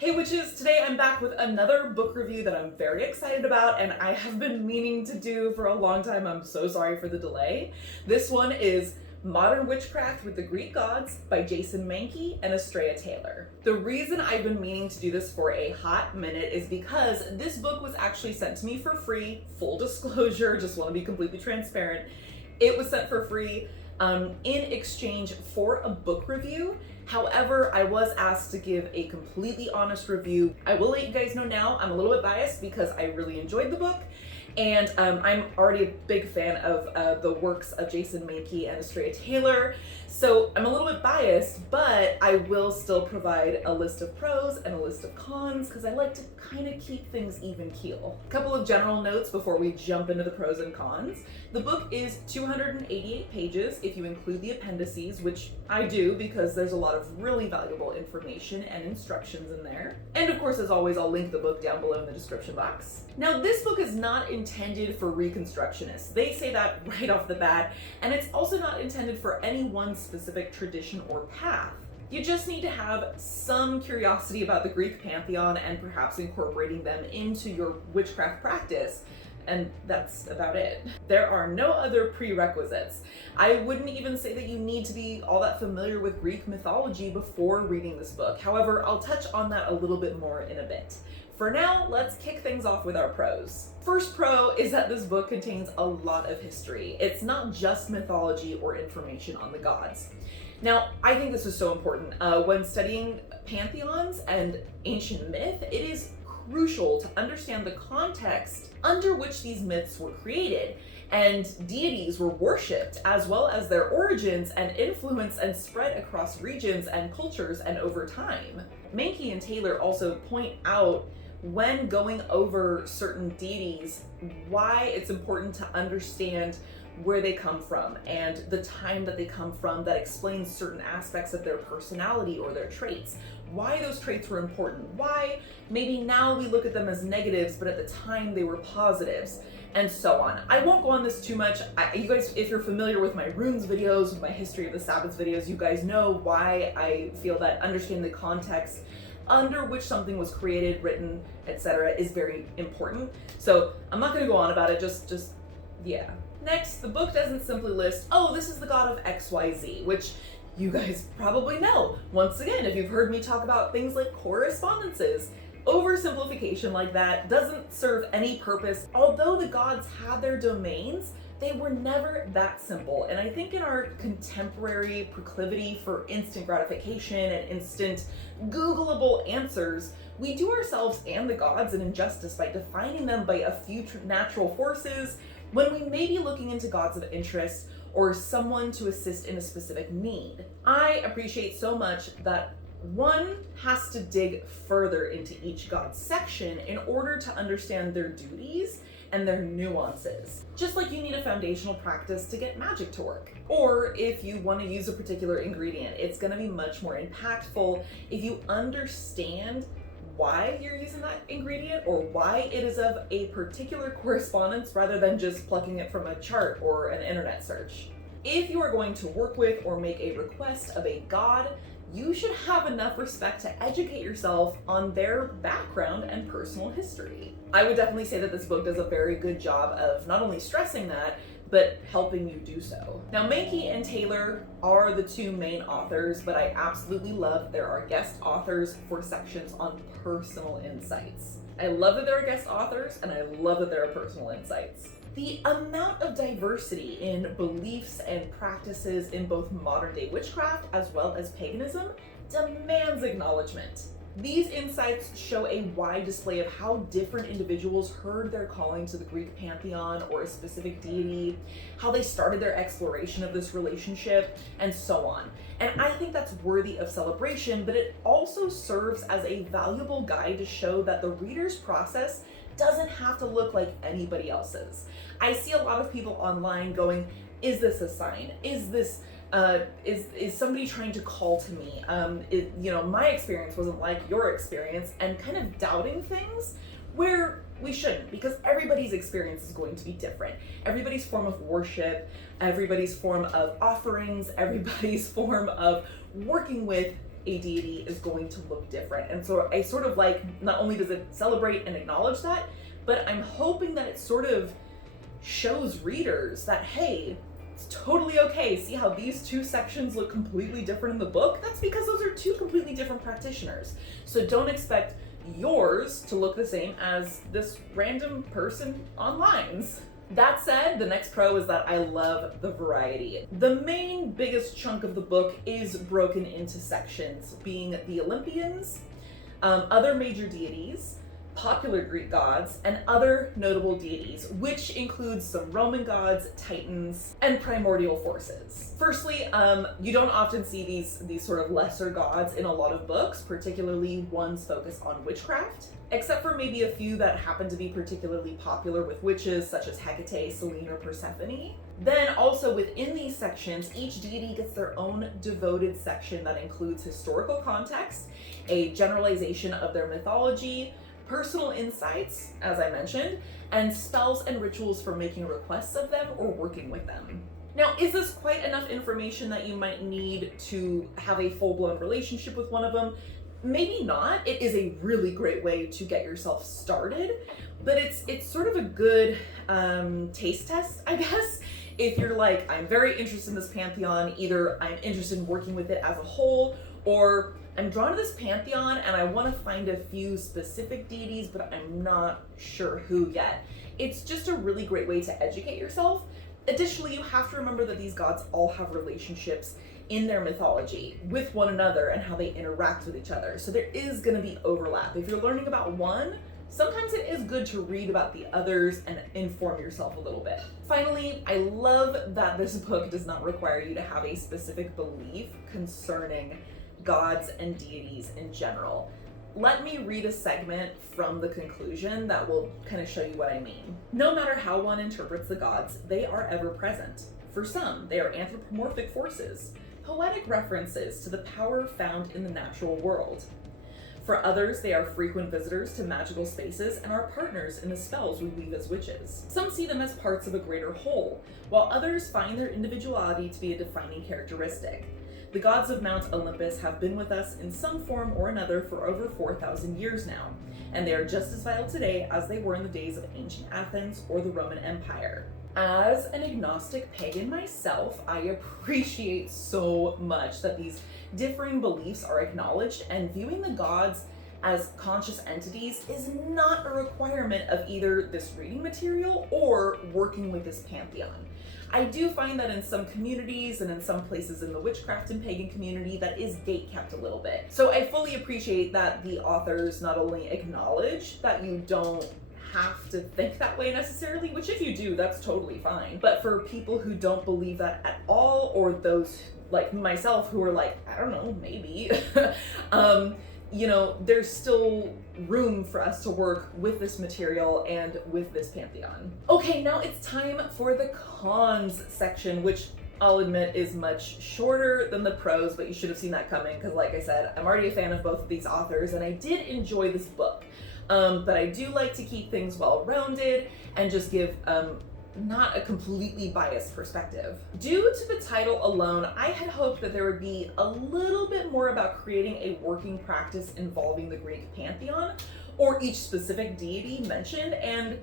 Hey witches, today I'm back with another book review that I'm very excited about and I have been meaning to do for a long time. I'm so sorry for the delay. This one is Modern Witchcraft with the Greek Gods by Mankey and Astrea Taylor. The reason I've been meaning to do this for a hot minute is because this book was actually sent to me for free. Full disclosure, just want to be completely transparent. It was sent for free in exchange for a book review. However, I was asked to give a completely honest review. I will let you guys know now, I'm a little bit biased because I really enjoyed the book. And I'm already a big fan of the works of Mankey and Astrea Taylor. So I'm a little bit biased, but I will still provide a list of pros and a list of cons because I like to kind of keep things even keel. A couple of general notes before we jump into the pros and cons. The book is 288 pages if you include the appendices, which I do because there's a lot of really valuable information and instructions in there. And of course, as always, I'll link the book down below in the description box. Now, this book is not intended for Reconstructionists. They say that right off the bat, and it's also not intended for any one specific tradition or path. You just need to have some curiosity about the Greek pantheon and perhaps incorporating them into your witchcraft practice. And that's about it. There are no other prerequisites. I wouldn't even say that you need to be all that familiar with Greek mythology before reading this book. However, I'll touch on that a little bit more in a bit. For now, let's kick things off with our pros. First pro is that this book contains a lot of history. It's not just mythology or information on the gods. Now, I think this is so important. When studying pantheons and ancient myth, it is crucial to understand the context under which these myths were created and deities were worshipped, as well as their origins and influence and spread across regions and cultures and over time. Mankey and Taylor also point out when going over certain deities why it's important to understand where they come from and the time that they come from. That explains certain aspects of their personality or their traits, why those traits were important, why maybe now we look at them as negatives but at the time they were positives, and so on. I won't go on this too much. You guys, if you're familiar with my runes videos, with my history of the Sabbath videos, you guys know why I feel that understanding the context under which something was created, written, etc. is very important. So I'm not going to go on about it, just yeah. Next, the book doesn't simply list, oh, this is the god of XYZ, which you guys probably know. Once again, if you've heard me talk about things like correspondences, oversimplification like that doesn't serve any purpose. Although the gods had their domains, they were never that simple. And I think in our contemporary proclivity for instant gratification and instant Googleable answers, we do ourselves and the gods an injustice by defining them by a few natural forces when we may be looking into gods of interest or someone to assist in a specific need. I appreciate so much that one has to dig further into each god's section in order to understand their duties and their nuances. Just like you need a foundational practice to get magic to work. Or if you want to use a particular ingredient, it's going to be much more impactful if you understand why you're using that ingredient or why it is of a particular correspondence rather than just plucking it from a chart or an internet search. If you are going to work with or make a request of a god, you should have enough respect to educate yourself on their background and personal history. I would definitely say that this book does a very good job of not only stressing that, but helping you do so. Now, Mankey and Taylor are the two main authors, but I absolutely love there are guest authors for sections on personal insights. I love that there are guest authors, and I love that there are personal insights. The amount of diversity in beliefs and practices in both modern day witchcraft as well as paganism demands acknowledgement. These insights show a wide display of how different individuals heard their calling to the Greek pantheon or a specific deity, how they started their exploration of this relationship, and so on. And I think that's worthy of celebration, but it also serves as a valuable guide to show that the reader's process doesn't have to look like anybody else's. I see a lot of people online going, is this a sign? Is this is somebody trying to call to me? My experience wasn't like your experience, and kind of doubting things where we shouldn't, because everybody's experience is going to be different. Everybody's form of worship, everybody's form of offerings, everybody's form of working with a deity is going to look different. And so I sort of like, not only does it celebrate and acknowledge that, but I'm hoping that it sort of shows readers that, hey, it's totally okay. See how these two sections look completely different in the book? That's because those are two completely different practitioners. So don't expect yours to look the same as this random person online's. That said, the next pro is that I love the variety. The main biggest chunk of the book is broken into sections, being the Olympians, other major deities, popular Greek gods, and other notable deities, which includes some Roman gods, titans, and primordial forces. Firstly, you don't often see these sort of lesser gods in a lot of books, particularly ones focused on witchcraft, except for maybe a few that happen to be particularly popular with witches, such as Hecate, Selene, or Persephone. Then also within these sections, each deity gets their own devoted section that includes historical context, a generalization of their mythology, personal insights, as I mentioned, and spells and rituals for making requests of them or working with them. Now, is this quite enough information that you might need to have a full-blown relationship with one of them? Maybe not. It is a really great way to get yourself started, but it's sort of a good taste test, I guess. If you're like, I'm very interested in this pantheon, either I'm interested in working with it as a whole, or I'm drawn to this pantheon and I want to find a few specific deities, but I'm not sure who yet. It's just a really great way to educate yourself. Additionally, you have to remember that these gods all have relationships in their mythology with one another and how they interact with each other. So there is going to be overlap. If you're learning about one, sometimes it is good to read about the others and inform yourself a little bit. Finally, I love that this book does not require you to have a specific belief concerning gods and deities in general. Let me read a segment from the conclusion that will kind of show you what I mean. No matter how one interprets the gods, they are ever present. For some, they are anthropomorphic forces, poetic references to the power found in the natural world. For others, they are frequent visitors to magical spaces and are partners in the spells we weave as witches. Some see them as parts of a greater whole, while others find their individuality to be a defining characteristic. The gods of Mount Olympus have been with us in some form or another for over 4,000 years now, and they are just as vital today as they were in the days of ancient Athens or the Roman Empire. As an agnostic pagan myself, I appreciate so much that these differing beliefs are acknowledged, and viewing the gods as conscious entities is not a requirement of either this reading material or working with this pantheon. I do find that in some communities and in some places in the witchcraft and pagan community that is gatekept a little bit. So I fully appreciate that the authors not only acknowledge that you don't have to think that way necessarily, which if you do, that's totally fine. But for people who don't believe that at all, or those like myself who are like, I don't know, maybe, you know, there's still room for us to work with this material and with this pantheon. Okay, now it's time for the cons section, which I'll admit is much shorter than the pros, but you should have seen that coming because, like I said, I'm already a fan of both of these authors and I did enjoy this book. But I do like to keep things well-rounded and just give not a completely biased perspective. Due to the title alone, I had hoped that there would be a little bit more about creating a working practice involving the Greek pantheon or each specific deity mentioned and,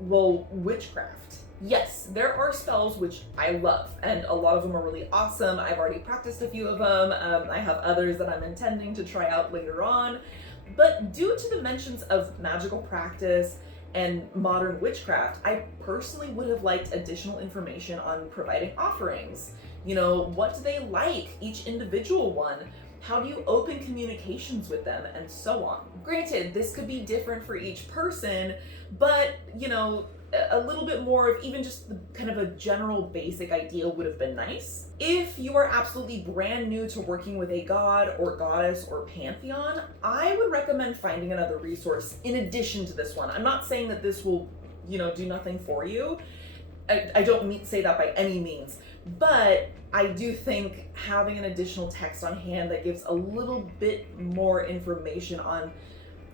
well, witchcraft. Yes, there are spells which I love, and a lot of them are really awesome. I've already practiced a few of them. I have others that I'm intending to try out later on. But due to the mentions of magical practice and modern witchcraft, I personally would have liked additional information on providing offerings. You know, what do they like, each individual one? How do you open communications with them, and so on. Granted, this could be different for each person, but, you know, a little bit more of even just the kind of a general basic idea would have been nice. If you are absolutely brand new to working with a god or goddess or pantheon, I would recommend finding another resource in addition to this one. I'm not saying that this will, you know, do nothing for you. I don't say that by any means, but I do think having an additional text on hand that gives a little bit more information on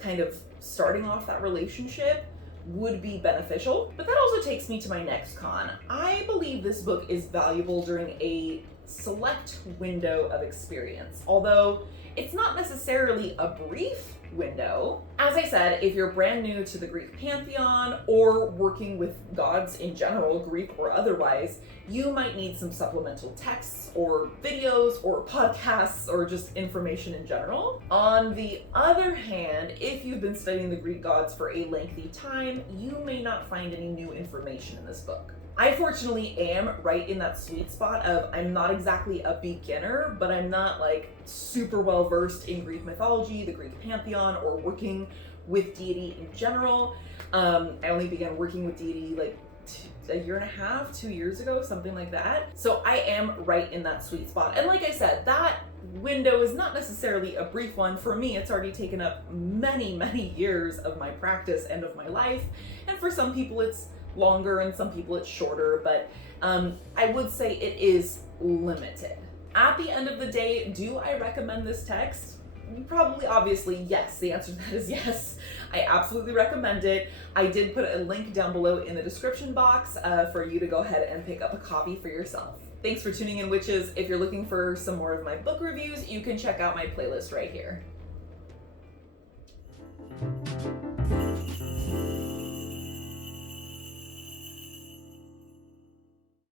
kind of starting off that relationship would be beneficial. But that also takes me to my next con. I believe this book is valuable during a select window of experience. Although It's not necessarily a brief window. As I said, if you're brand new to the Greek pantheon or working with gods in general, Greek or otherwise, you might need some supplemental texts or videos or podcasts or just information in general. On the other hand, if you've been studying the Greek gods for a lengthy time, you may not find any new information in this book. I fortunately am right in that sweet spot of I'm not exactly a beginner, but I'm not like super well versed in Greek mythology, the Greek pantheon, or working with deity in general. I only began working with deity like a year and a half, 2 years ago, something like that. So I am right in that sweet spot. And like I said, that window is not necessarily a brief one. For me, it's already taken up many, many years of my practice and of my life. And for some people it's longer and some people it's shorter, but I would say it is limited. At the end of the day, do I recommend this text? Probably, obviously, yes. The answer to that is yes. I absolutely recommend it. I did put a link down below in the description box for you to go ahead and pick up a copy for yourself. Thanks for tuning in, witches. If you're looking for some more of my book reviews, you can check out my playlist right here.